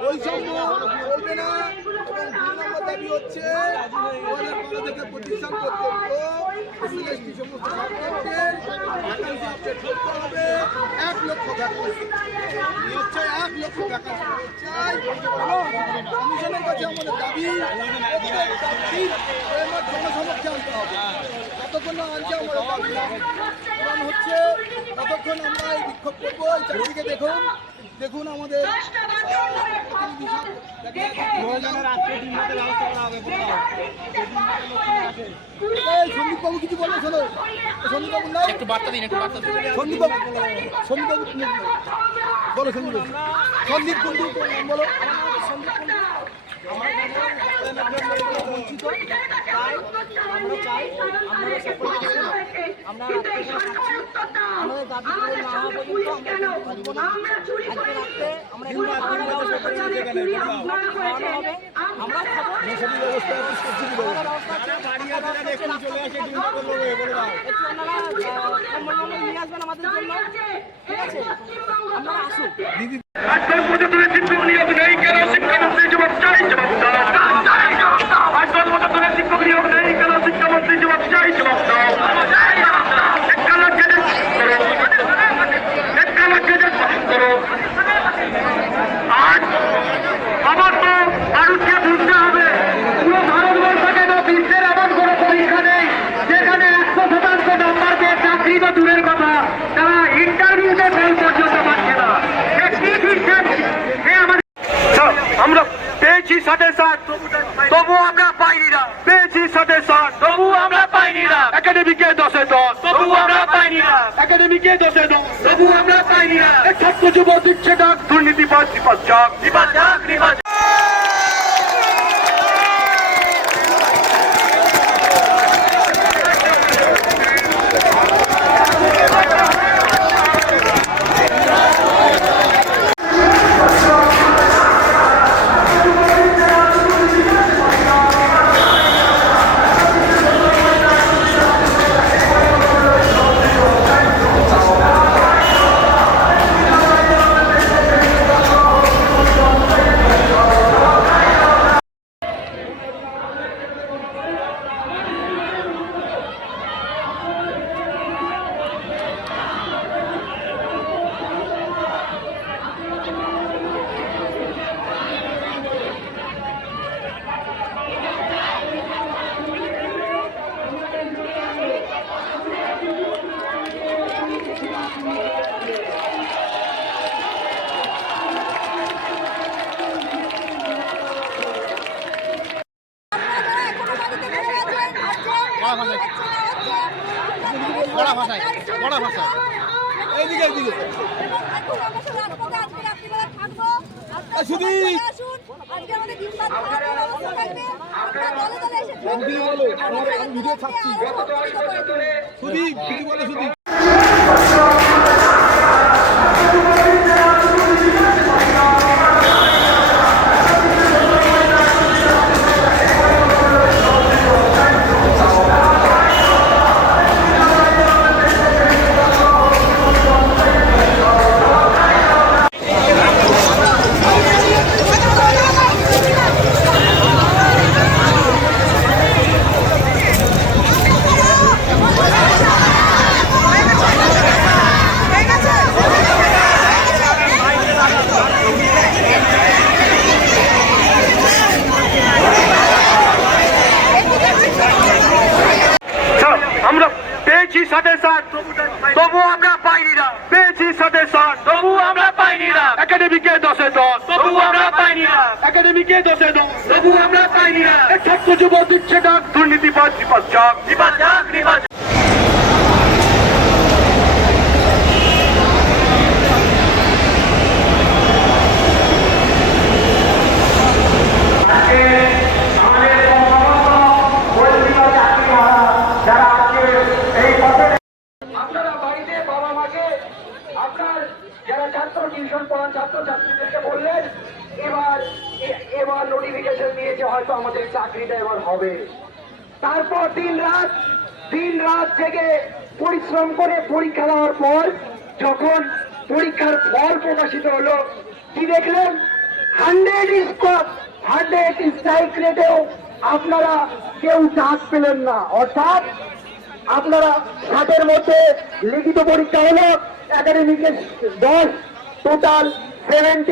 বৈষম্য চলবে না এবং দুই হচ্ছে ভ্যাকান্সি আপডেট করতে হবে এক হচ্ছে এক লক্ষ ভ্যাকান্সি চাই কমিশনের কাছে আমাদের দাবি জনসমক্ষে আনতে হবে যতক্ষণ না আনছে আমরা কারণ হচ্ছে ততক্ষণ আমরা এই বিক্ষোভ করব। চারদিকে দেখুন। দেখুন আমাদের। এই সন্দীপবাবু কিছু বলবে শোনো। সন্দীপবাবু না একটু বার্তা দিন একটু বার্তা দিন। সন্দীপবাবু সন্দীপবাবু তুমি বলো সন্দীপ সন্দীপ কুন্ডু বলো। বঞ্চিত আমরা আসুন আমরা আমাদের দাবিগুলো না পর্যন্ত আমরা আজকে রাত্রে আমরা আমরা খাব ব্যবস্থা আমাদের জন্য ঠিক আছে আপনারা আসুন সাথে সাথ তবু আমরা পাইনি না। পেয়েছি সাথে সাথ। তবু আমরা পাইনি না। একাডেমিকে দশে দশ। তবু আমরা পাইনি না। একাডেমিকে দশে দশ। তবু আমরা পাইনি না। ছাত্র যুব দিচ্ছে ডাক। দুর্নীতিবাদ নিপাত যাক নিপাত যাক নিপাত যাক। বড় ভাষায় বড় ভাষায় এইদিকে এইদিকে! সুধীর বলো, কিছু বলো সুদীপ সাথে সাথ। তবু আমরা পাইনি না। পেয়েছি সাথে সাথ। তবু আমরা পাইনি না। একাডেমিকে দশে দশ। তবু আমরা পাইনি না। একাডেমিকে দশে দশ। তবু আমরা পাইনি না। ছাত্র যুব দিচ্ছে ডাক। দুর্নীতিবাদ নিপাত যাক নিপাত যাক নিপাত হয়তো আমাদের চাকরিটা এবার হবে। তারপর দিন রাত দিন রাত থেকে পরিশ্রম করে পরীক্ষা দেওয়ার পর যখন পরীক্ষার ফল প্রকাশিত হলো, কি দেখলেন? হান্ড্রেড স্কোর হান্ড্রেড স্ট্রাইক রেটেও আপনারা কেউ চান্স পেলেন না। অর্থাৎ আপনারা ষাটের মধ্যে লিখিত পরীক্ষা হলো একাডেমিকে দশ টোটাল সেভেন্টি